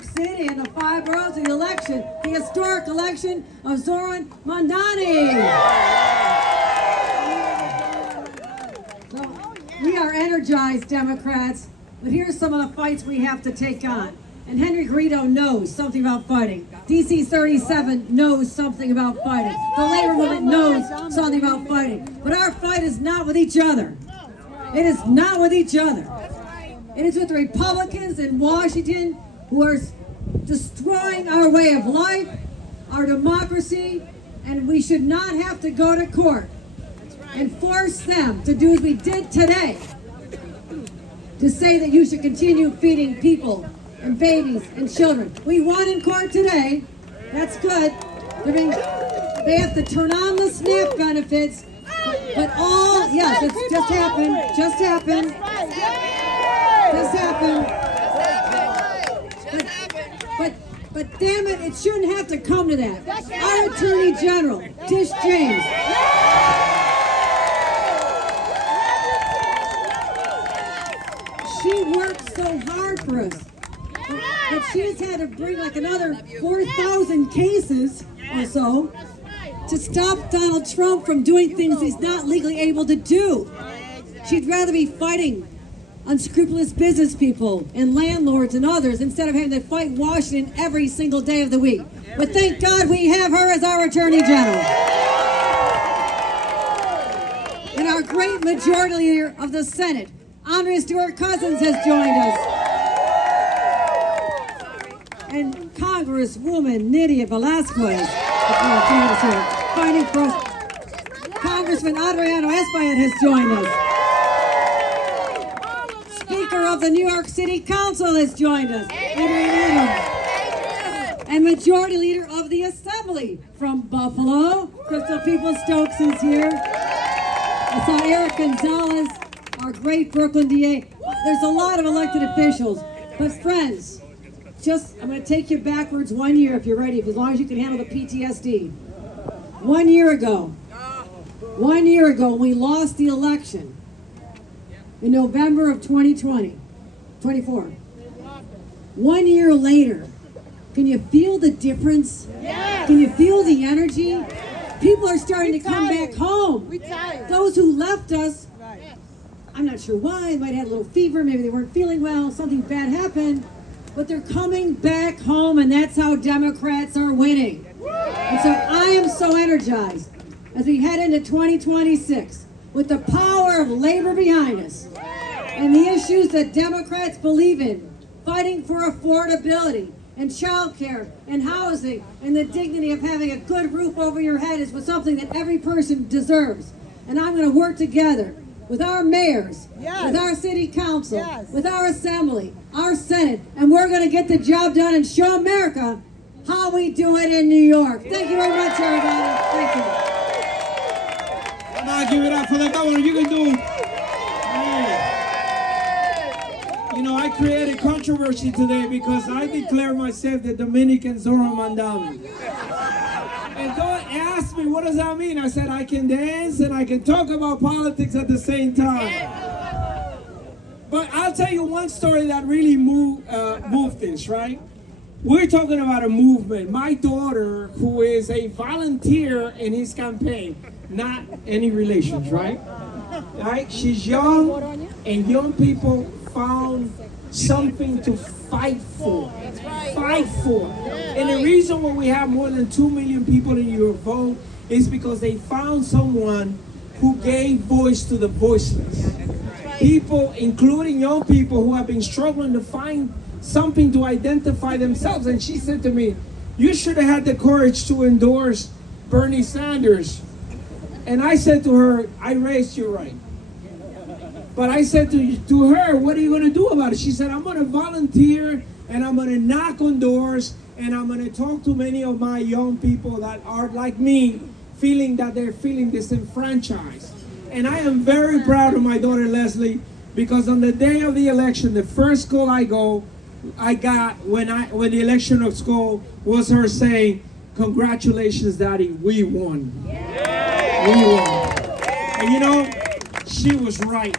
York City and the 5 boroughs of the election, the historic election of Zohran Mamdani. So we are energized Democrats, but here's some of the fights we have to take on. And Henry Garrido knows something about fighting. DC 37 knows something about fighting. The labor movement knows something about fighting. But our fight is not with each other. It is not with each other. It is with the Republicans in Washington who are destroying our way of life, our democracy, and we should not have to go to court and force them to do as we did today, to say that you should continue feeding people and babies and children. We won in court today. That's good. They have to turn on the SNAP benefits, but all, yes, it's just happened, just happened. Just happened. But damn it, it shouldn't have to come to that. Our Attorney General, Tish James, she worked so hard for us. But she's had to bring like another 4,000 cases or so to stop Donald Trump from doing things he's not legally able to do. She'd rather be fighting unscrupulous business people and landlords and others instead of having to fight Washington every single day of the week. But thank God we have her as our Attorney General. And our great majority leader of the Senate, Andrea Stewart Cousins, has joined us. And Congresswoman Nydia Velasquez fighting for us. Congressman Adriano Espaillat has joined us. Speaker of the New York City Council has joined us, Adrian Adams. And Majority Leader of the Assembly from Buffalo, Crystal Peoples-Stokes is here. I saw Eric Gonzalez, our great Brooklyn DA. There's a lot of elected officials, but friends, I'm going to take you backwards 1 year if you're ready, as long as you can handle the PTSD. 1 year ago, when we lost the election in November of 24. 1 year later, can you feel the difference? Yes. Can you feel the energy? People are starting to come back home. Those who left us, I'm not sure why, they might have had a little fever, maybe they weren't feeling well, something bad happened. But they're coming back home, and that's how Democrats are winning. And so I am so energized as we head into 2026 with the power of labor behind us and the issues that Democrats believe in, fighting for affordability and child care and housing and the dignity of having a good roof over your head is something that every person deserves. And I'm going to work together with our mayors, with our city council, with our assembly, our Senate, and we're going to get the job done and show America how we do it in New York. Thank you very much, everybody. Thank you. Come on, give it up for the governor. You can do it. You know, I created controversy today because I declare myself the Dominican Zohran Mamdani. And don't ask me, what does that mean? I said, I can dance and I can talk about politics at the same time. But I'll tell you one story that really moved this, right? We're talking about a movement. My daughter, who is a volunteer in his campaign, not any relations, right? Right? She's young, and young people found something to fight for. Fight for. And the reason why we have more than 2 million people in your vote is because they found someone who gave voice to the voiceless. People, including young people who have been struggling to find something to identify themselves. And she said to me, you should have had the courage to endorse Bernie Sanders. And I said to her, I raised you right. But I said to her, what are you going to do about it? She said, I'm going to volunteer and I'm going to knock on doors and I'm going to talk to many of my young people that are like me, feeling that they're feeling disenfranchised. And I am very proud of my daughter Leslie, because on the day of the election, the first call I got when the election of school was her saying, congratulations, Daddy, we won. We won. And you know, she was right.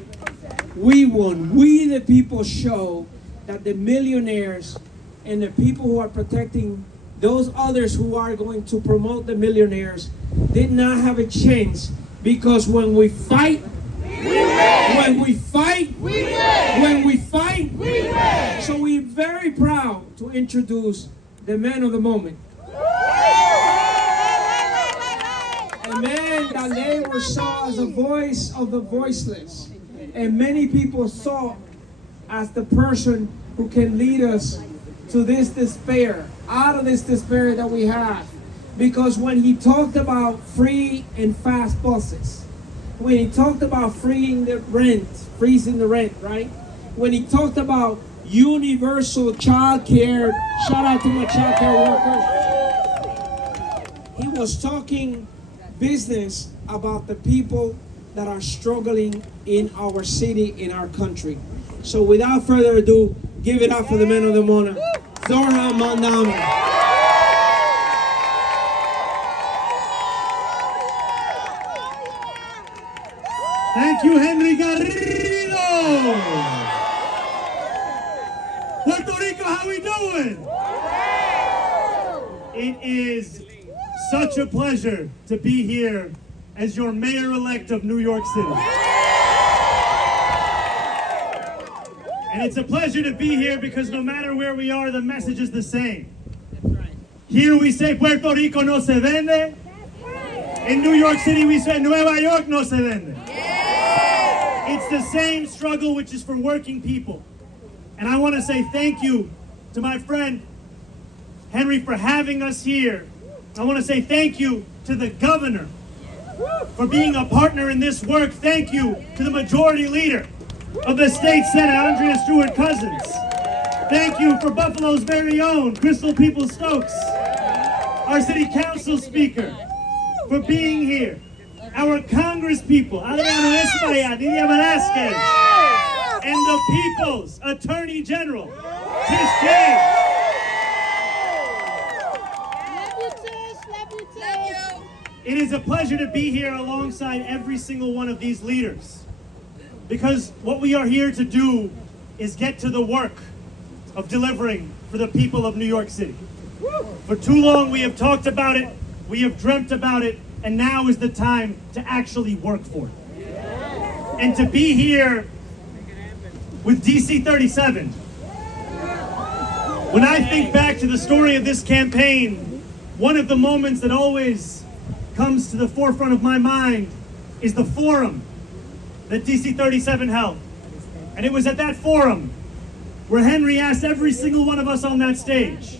We won. We the people show that the millionaires and the people who are protecting those others who are going to promote the millionaires did not have a chance, because when we fight, we win. When we fight, we win. When we fight, we win. So we're very proud to introduce the man of the moment. A man that labor saw as a voice of the voiceless, and many people saw as the person who can lead us to this despair, out of this despair that we have. Because when he talked about free and fast buses, when he talked about freezing the rent, right? When he talked about universal child care, shout out to my child care workers, he was talking business about the people that are struggling in our city, in our country. So without further ado, give it up for the man of the moment, Zohran Mamdani. Thank you, Henry Garrido. Puerto Rico, how we doing? It is such a pleasure to be here as your mayor-elect of New York City. And it's a pleasure to be here because no matter where we are, the message is the same. Here we say Puerto Rico no se vende. In New York City we say Nueva York no se vende. It's the same struggle, which is for working people. And I want to say thank you to my friend Henry for having us here. I want to say thank you to the governor for being a partner in this work. Thank you to the majority leader of the state senate, Andrea Stewart Cousins. Thank you for Buffalo's very own Crystal Peoples-Stokes, our city council speaker, for being here. Our Congress people, Adriano Espaya, Nidia Velasquez, and the People's Attorney General, Tish James. It is a pleasure to be here alongside every single one of these leaders, because what we are here to do is get to the work of delivering for the people of New York City. For too long we have talked about it, we have dreamt about it, and now is the time to actually work for it. And to be here with DC 37, when I think back to the story of this campaign, one of the moments that always comes to the forefront of my mind is the forum that DC 37 held. And it was at that forum where Henry asked every single one of us on that stage,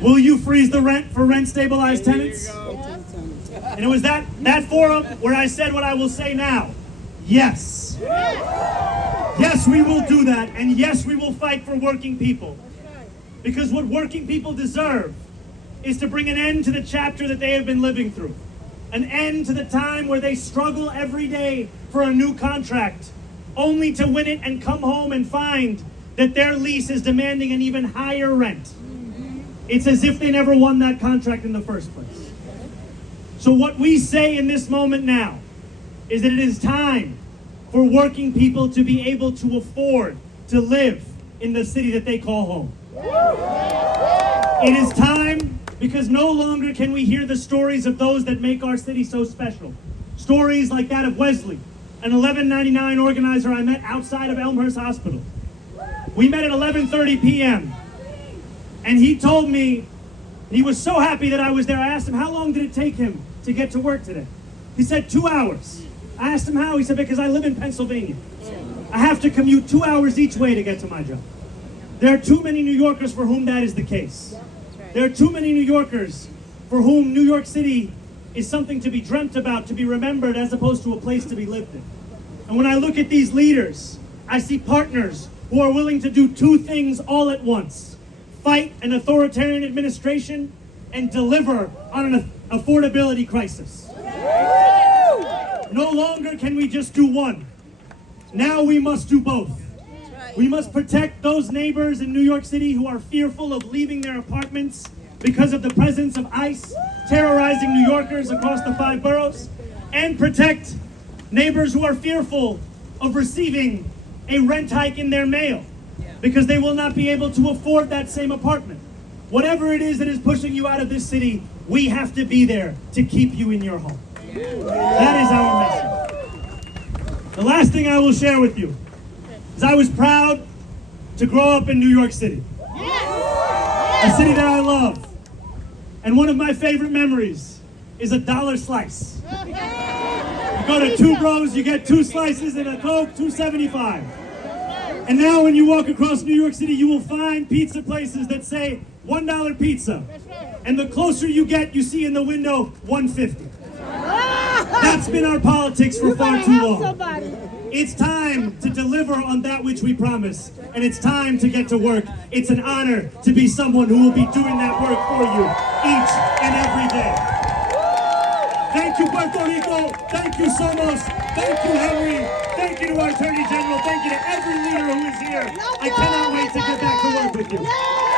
will you freeze the rent for rent-stabilized tenants? And it was that forum where I said what I will say now. Yes. Yes, we will do that. And yes, we will fight for working people. Because what working people deserve is to bring an end to the chapter that they have been living through. An end to the time where they struggle every day for a new contract, only to win it and come home and find that their lease is demanding an even higher rent. It's as if they never won that contract in the first place. So what we say in this moment now is that it is time for working people to be able to afford to live in the city that they call home. It is time because no longer can we hear the stories of those that make our city so special. Stories like that of Wesley, an 1199 organizer I met outside of Elmhurst Hospital. We met at 11:30 p.m. and he told me he was so happy that I was there. I asked him, how long did it take him to get to work today? He said 2 hours. I asked him how. He said, because I live in Pennsylvania. I have to commute 2 hours each way to get to my job. There are too many New Yorkers for whom that is the case. There are too many New Yorkers for whom New York City is something to be dreamt about, to be remembered, as opposed to a place to be lived in. And when I look at these leaders, I see partners who are willing to do two things all at once: fight an authoritarian administration and deliver on an affordability crisis. No longer can we just do one. Now we must do both. We must protect those neighbors in New York City who are fearful of leaving their apartments because of the presence of ICE terrorizing New Yorkers across the 5 boroughs, and protect neighbors who are fearful of receiving a rent hike in their mail. because they will not be able to afford that same apartment. Whatever it is that is pushing you out of this city, we have to be there to keep you in your home. That is our message. The last thing I will share with you is I was proud to grow up in New York City. A city that I love. And one of my favorite memories is a $1 slice. You go to Two Bros, you get 2 slices and a Coke, $2.75. And now when you walk across New York City, you will find pizza places that say $1 pizza. And the closer you get, you see in the window $1.50. That's been our politics for far too long. It's time to deliver on that which we promise. And it's time to get to work. It's an honor to be someone who will be doing that work for you each and every day. Thank you, Puerto Rico. Thank you, Somos. Thank you, Henry. Thank you to our Attorney General. Thank you to every leader who is here. I cannot wait to get back to work with you.